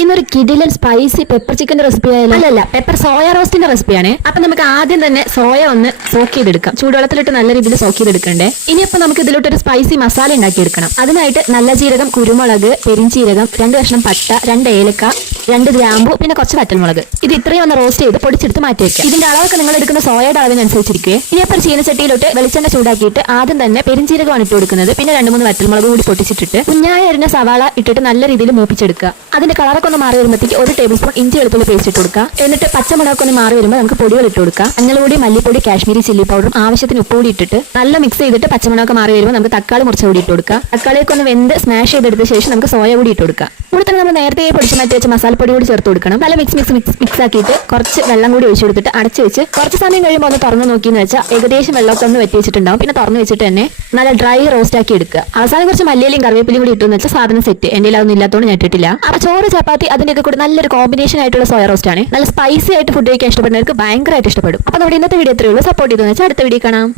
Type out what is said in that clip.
ഇന്നൊരു കിടിലൻ spicy pepper ചിക്കന്റെ റെസിപ്പി ആയാലും അല്ലല്ല പെപ്പർ സോയ റോസ്റ്റിന്റെ റെസിപ്പിയാണ്. അപ്പൊ നമുക്ക് ആദ്യം തന്നെ സോയ ഒന്ന് സോക്ക് ചെയ്തെടുക്കാം. ചൂടുവെള്ളത്തിലിട്ട് നല്ല രീതിയിൽ സോക്ക് ചെയ്തെടുക്കണ്ടേ. ഇനിയിപ്പോ നമുക്ക് ഇതിലോട്ട് ഒരു സ്പൈസി മസാല ഉണ്ടാക്കിയെടുക്കണം. അതിനായിട്ട് നല്ല ജീരകം, കുരുമുളക്, പെരിഞ്ചീരകം, 2 കഷ്ണം പട്ട, 2 ഏലക്ക, 2 ഗ്രാമ്പു, പിന്നെ കുറച്ച് വറ്റൽമുളക്. ഇത് ഇത്രയും ഒന്ന് റോസ്റ്റ് ചെയ്ത് പൊടിച്ചെടുത്ത് മാറ്റി വെക്കുക. ഇതിന്റെ അളവൊക്കെ നിങ്ങൾ എടുക്കുന്ന സോയയുടെ അളവിനനുസരിച്ചിരിക്കുക. ഇനിയിപ്പോൾ ചീനച്ചട്ടിയിലോട്ട് വെളിച്ചെണ്ണ ചൂടാക്കിയിട്ട് ആദ്യം തന്നെ പെരിഞ്ചീരകമാണ് ഇട്ട് കൊടുക്കുന്നത്. പിന്നെ 2-3 വറ്റൽമുളക് കൂടി പൊട്ടിച്ചിട്ടിട്ട് കുഞ്ഞായ അരിഞ്ഞ സവാള ഇട്ടിട്ട് നല്ല രീതിയിൽ മൂപ്പിച്ചെടുക്കുക. അതിന്റെ കളറൊക്കെ ഒന്ന് മാറി വരുമ്പോഴത്തേക്ക് 1 ടേബിൾ സ്പൂൺ ഇഞ്ചി വെളുത്തുള്ളി പേസ്റ്റ് ഇട്ട് കൊടുക്കുക. എന്നിട്ട് പച്ചമുളകൊക്കെ ഒന്ന് മാറി വരുമ്പോൾ നമുക്ക് പൊടികൾ ഇട്ട് കൊടുക്കുക. മഞ്ഞൾപ്പൊടി, മല്ലിപ്പൊടി, കാശ്മീരി ചില്ലി പൗഡറും ആവശ്യത്തിന് ഉപ്പ് കൂടി ഇട്ടിട്ട് നല്ല മിക്സ് ചെയ്തിട്ട് പച്ചമുളകൊക്കെ മാറി വരുമ്പോൾ നമുക്ക് തക്കാളി മുറിച്ച കൂടി ഇട്ട് കൊടുക്കുക. തക്കാളിയൊക്കെ ഒന്ന് വെന്ത് സ്മാഷ് ചെയ്തെടുത്ത ശേഷം നമുക്ക് സോയ കൂടി ഇട്ട് കൊടുക്കുക. കൂടെ തന്നെ നമ്മൾ നേരത്തെ പൊടിച്ച് മാറ്റി വെച്ച മസാലപ്പൊടി കൂടി ചേർത്ത് കൊടുക്കണം. നല്ല മിക്സ് ആക്കിയിട്ട് കുറച്ച് വെള്ളം കൂടി ഒഴിച്ചു കൊടുത്തിട്ട് അടച്ചു വെച്ച് കുറച്ച് സമയം കഴിയുമ്പോൾ ഒന്ന് തുറന്ന് നോക്കിയെന്ന് വെച്ചാൽ ഏകദേശം വെള്ളമൊക്കെ ഒന്ന് വെട്ടി വെച്ചിട്ടുണ്ടാവും. പിന്നെ തുറന്ന് വെച്ചിട്ട് തന്നെ നല്ല ഡ്രൈ റോസ്റ്റ് ആക്കി എടുക്കുക. അവസാനം കുറച്ച് മല്ലിയിലും കറിവേപ്പിലും കൂടി ഇട്ടെന്ന് വെച്ചാൽ സാധനം സെറ്റ്. എൻ്റെ അതൊന്നും ഇല്ലാത്തതുകൊണ്ട് ഞാൻ ഇട്ടിട്ടില്ല. അപ്പൊ ചോറ്, ചപ്പാത്തി അതിന്റെയൊക്കെ കൂടി നല്ലൊരു കോമ്പിനേഷൻ ആയിട്ടുള്ള സോയ റോസ്റ്റ് ആണ്. നല്ല സ്പൈസി ആയിട്ട് ഫുഡ് കഴിക്കാൻ ഇഷ്ടപ്പെടുന്നവർക്ക് ഭയങ്കരമായിട്ട് ഇഷ്ടപ്പെടും. അപ്പൊ നമ്മുടെ ഇന്നത്തെ വീഡിയോ എത്രയുള്ളൂ. സപ്പോർട്ട് ചെയ്തെന്ന് വെച്ചാൽ അടുത്ത വീഡിയോ കാണാം.